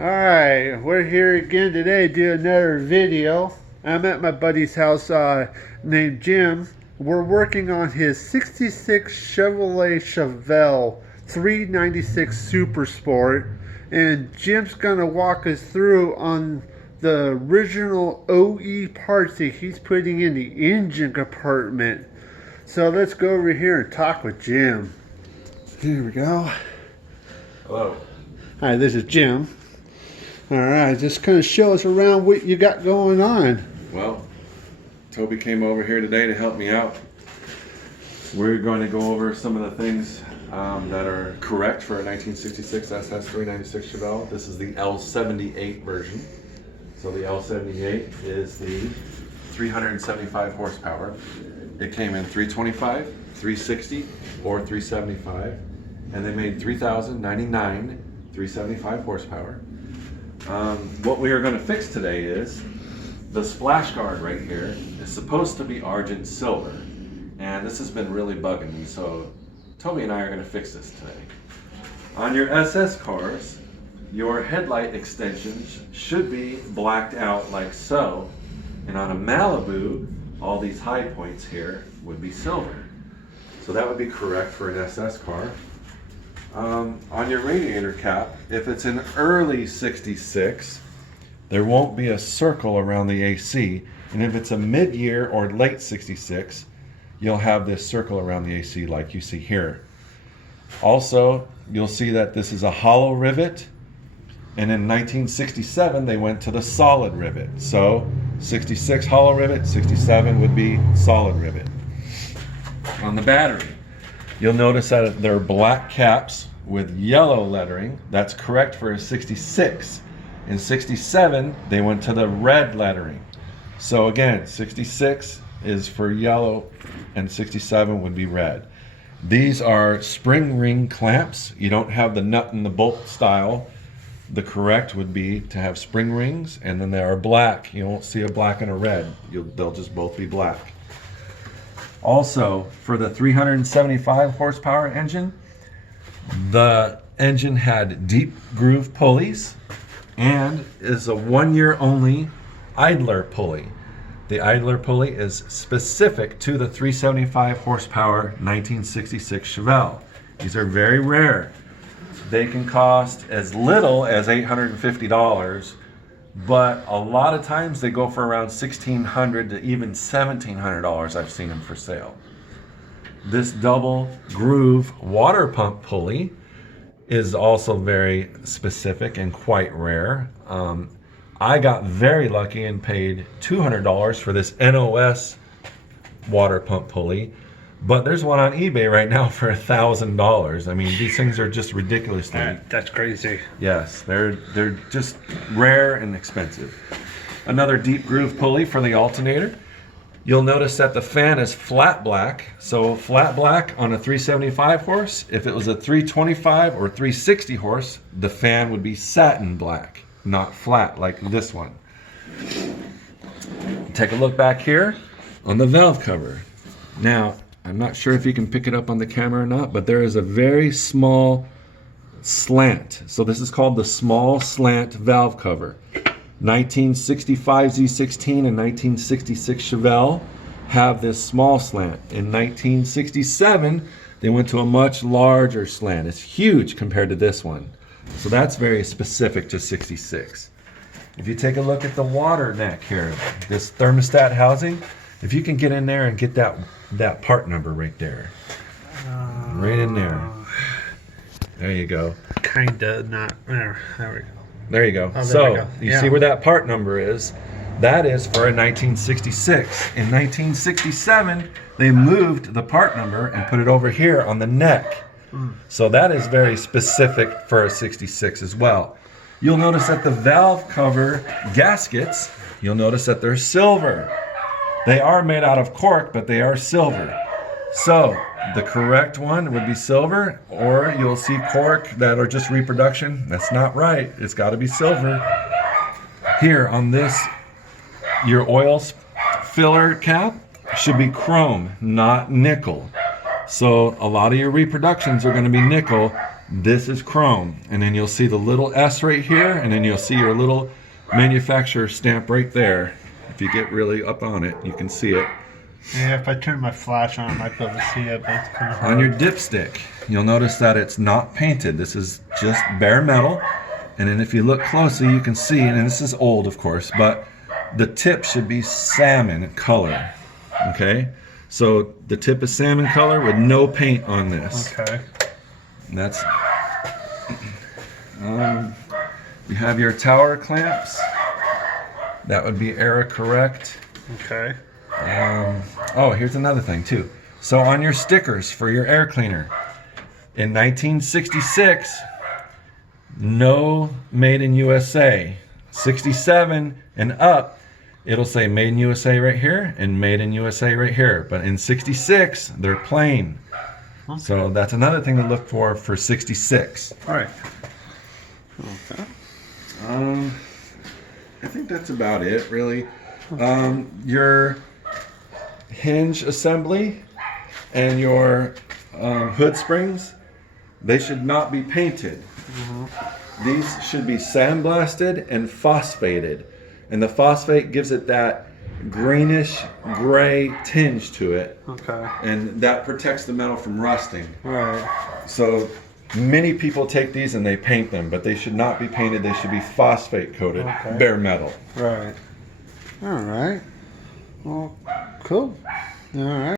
Alright, we're here again today to do another video. I'm at my buddy's house named Jim. We're working on his 66 Chevrolet Chevelle 396 Super Sport, and Jim's gonna walk us through on the original OE parts that he's putting in the engine compartment. So let's go over here and talk with Jim. Here we go. Hello. Hi, this is Jim. Alright, just kind of show us around what you got going on. Well, Toby came over here today to help me out. We're going to go over some of the things that are correct for a 1966 SS 396 Chevelle. This is the L78 version. So the L78 is the 375 horsepower. It came in 325, 360, or 375, and they made 3,099 375 horsepower. What we are going to fix today is the splash guard right here is supposed to be Argent silver, and this has been really bugging me, so Toby and I are going to fix this today. On your SS cars, your headlight extensions should be blacked out like so, and on a Malibu, all these high points here would be silver. So that would be correct for an SS car. On your radiator cap, if it's an early 66, there won't be a circle around the AC, and if it's a mid-year or late 66, you'll have this circle around the AC like you see here. Also, you'll see that this is a hollow rivet, and in 1967 they went to the solid rivet. So 66 hollow rivet, 67 would be solid rivet. On the battery, you'll notice that there are black caps with yellow lettering. That's correct for a 66. In 67, they went to the red lettering. So again, 66 is for yellow and 67 would be red. These are spring ring clamps. You don't have the nut and the bolt style. The correct would be to have spring rings, and then they are black. You won't see a black and a red. They'll just both be black. Also, for the 375 horsepower engine, the engine had deep groove pulleys and is a 1 year only idler pulley. The idler pulley is specific to the 375 horsepower 1966 Chevelle. These are very rare. They can cost as little as $850, but a lot of times they go for around $1,600 to even $1,700. I've seen them for sale. This double groove water pump pulley is also very specific and quite rare. I got very lucky and paid $200 for this NOS water pump pulley, but there's one on eBay right now for $1,000. I mean, these things are just ridiculously. That's crazy. Yes, they're just rare and expensive. Another deep groove pulley for the alternator. You'll notice that the fan is flat black. So flat black on a 375 horse. If it was a 325 or 360 horse, the fan would be satin black, not flat like this one. Take a look back here on the valve cover. Now, I'm not sure if you can pick it up on the camera or not, but there is a very small slant. So this is called the small slant valve cover. 1965 Z16 and 1966 Chevelle have this small slant. In 1967, they went to a much larger slant. It's huge compared to this one. So that's very specific to 66. If you take a look at the water neck here, this thermostat housing, if you can get in there and get that part number right there. Right in there. There you go. Kinda not. There we go. There you go. Oh, So you see where that part number is? That is for a 1966. In 1967, they moved the part number and put it over here on the neck. So that is very specific for a 66 as well. You'll notice that the valve cover gaskets, you'll notice that they're silver. They are made out of cork, but they are silver. So the correct one would be silver, or you'll see cork that are just reproduction. That's not right. It's got to be silver. Here on this, your oil filler cap should be chrome, not nickel. So a lot of your reproductions are going to be nickel. This is chrome, and then you'll see the little S right here, and then you'll see your little manufacturer stamp right there. If you get really up on it, you can see it. Yeah, if I turn my flash on, I might be able to see it, but it's kind of hard. On your dipstick, you'll notice that it's not painted. This is just bare metal. And then if you look closely, you can see, and this is old, of course, but the tip should be salmon color. Okay? So the tip is salmon color with no paint on this. Okay. And that's... you have your tower clamps. That would be error correct. Okay. Oh, here's another thing too. So on your stickers for your air cleaner, in 1966, no made in USA. 67 and up, it'll say made in USA right here and made in USA right here. But in 66, they're plain. Okay. So that's another thing to look for 66. All right. Okay. I think that's about it, really. Your hinge assembly and your hood springs, they should not be painted. These should be sandblasted and phosphated, and the phosphate gives it that greenish gray tinge to it. Okay. And that protects the metal from rusting. Right. So many people take these and they paint them, but they should not be painted. They should be phosphate coated, Okay. bare metal. Right. All right. Well, cool. All right.